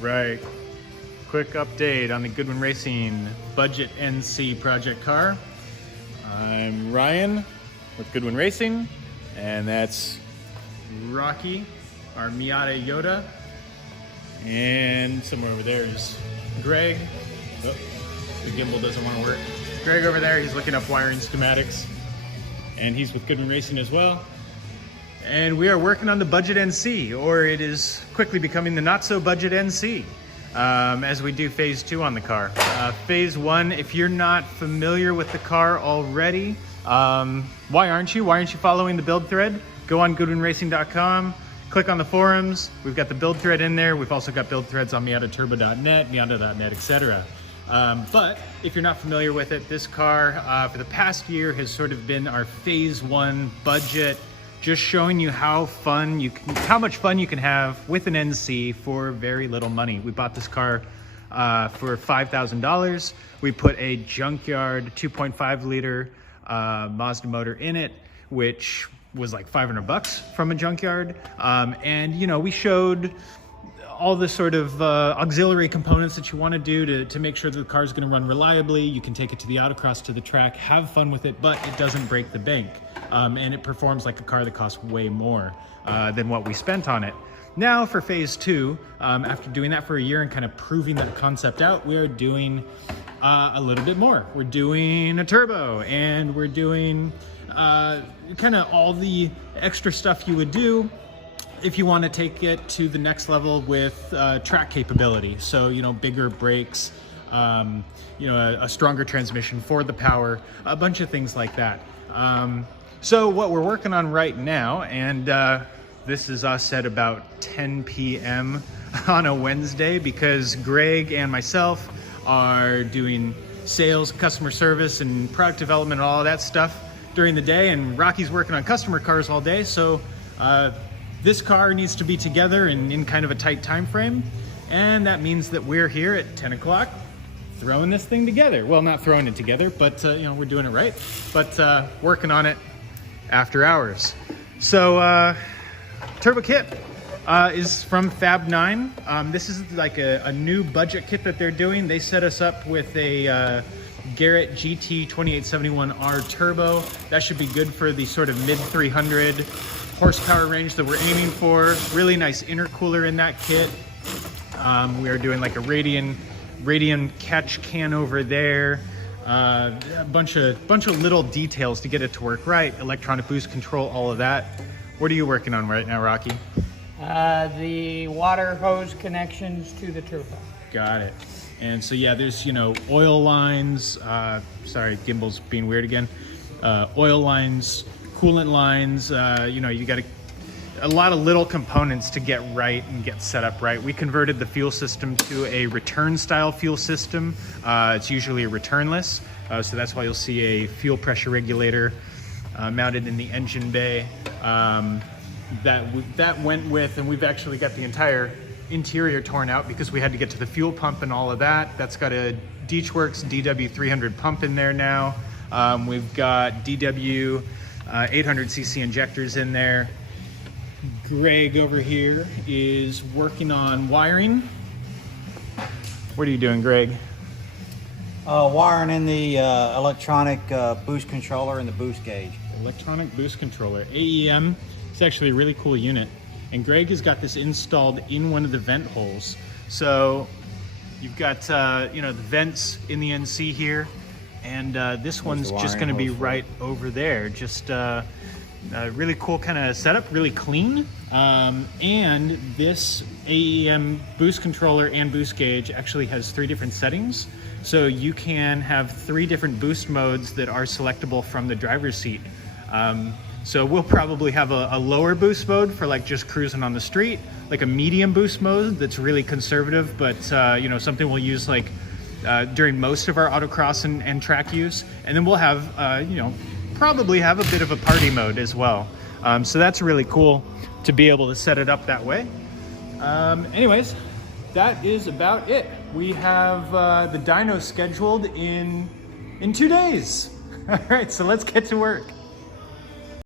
right, quick update on the Goodwin Racing Budget NC project car. I'm Ryan with Goodwin Racing, and that's Rocky, our Miata Yoda, and somewhere over there is Greg. Oh, the gimbal doesn't want to work. Greg over there, he's looking up wiring schematics, and he's with Goodwin Racing as well. And we are working on the Budget NC, or it is quickly becoming the not so budget NC, as we do phase 2 on the car. Phase 1, if you're not familiar with the car already, why aren't you? Why aren't you following the build thread? Go on goodwinracing.com, click on the forums. We've got the build thread in there. We've also got build threads on miataturbo.net, miata.net, etc. But if you're not familiar with it, this car for the past year has sort of been our phase 1 budget, just showing you how much fun you can have with an NC for very little money. We bought this car for $5,000. We put a junkyard 2.5 liter Mazda motor in it, which was like $500 from a junkyard. And you know, we showed all the sort of auxiliary components that you want to do to make sure that the car is going to run reliably. You can take it to the autocross, to the track, have fun with it, but it doesn't break the bank. And it performs like a car that costs way more than what we spent on it. Now for phase 2, after doing that for a year and kind of proving that concept out, we are doing a little bit more. We're doing a turbo, and we're doing kind of all the extra stuff you would do if you want to take it to the next level with track capability. So, you know, bigger brakes, you know, a stronger transmission for the power, a bunch of things like that. So what we're working on right now, and this is us at about 10 p.m. on a Wednesday, because Greg and myself are doing sales, customer service, and product development, and all of that stuff during the day, and Rocky's working on customer cars all day. So this car needs to be together and in kind of a tight time frame, and that means that we're here at 10 o'clock throwing this thing together. Well, not throwing it together, but you know, we're doing it right, but working on it after hours. So turbo kit is from Fab 9. This is like a new budget kit that they're doing. They set us up with a Garrett GT 2871R turbo. That should be good for the sort of mid 300 horsepower range that we're aiming for. Really nice intercooler in that kit. We are doing like a radian catch can over there. A bunch of little details to get it to work right. Electronic boost control, all of that. What are you working on right now, Rocky? The water hose connections to the turbo. Got it. And so yeah, there's, you know, oil lines, sorry, gimbal's being weird again. Oil lines, coolant lines, you know, you got a lot of little components to get right and get set up right. We converted the fuel system to a return style fuel system. It's usually a returnless, so that's why you'll see a fuel pressure regulator mounted in the engine bay. That went with, and we've actually got the entire interior torn out because we had to get to the fuel pump and all of that. That's got a Deechworks DW300 pump in there now. We've got DW 800cc injectors in there. Greg over here is working on wiring. What are you doing, Greg? Wiring in the electronic boost controller and the boost gauge. Electronic boost controller, AEM. It's actually a really cool unit. And Greg has got this installed in one of the vent holes. So you've got, you know, the vents in the NC here, and this one's just going to be right over there. Just a really cool kind of setup, really clean. And this AEM boost controller and boost gauge actually has 3 different settings. So you can have 3 different boost modes that are selectable from the driver's seat. So we'll probably have a lower boost mode for like just cruising on the street, like a medium boost mode that's really conservative, but you know, something we'll use like during most of our autocross and track use. And then we'll have, you know, probably have a bit of a party mode as well. So that's really cool to be able to set it up that way. Anyways, that is about it. We have the dyno scheduled in 2 days. All right, so let's get to work.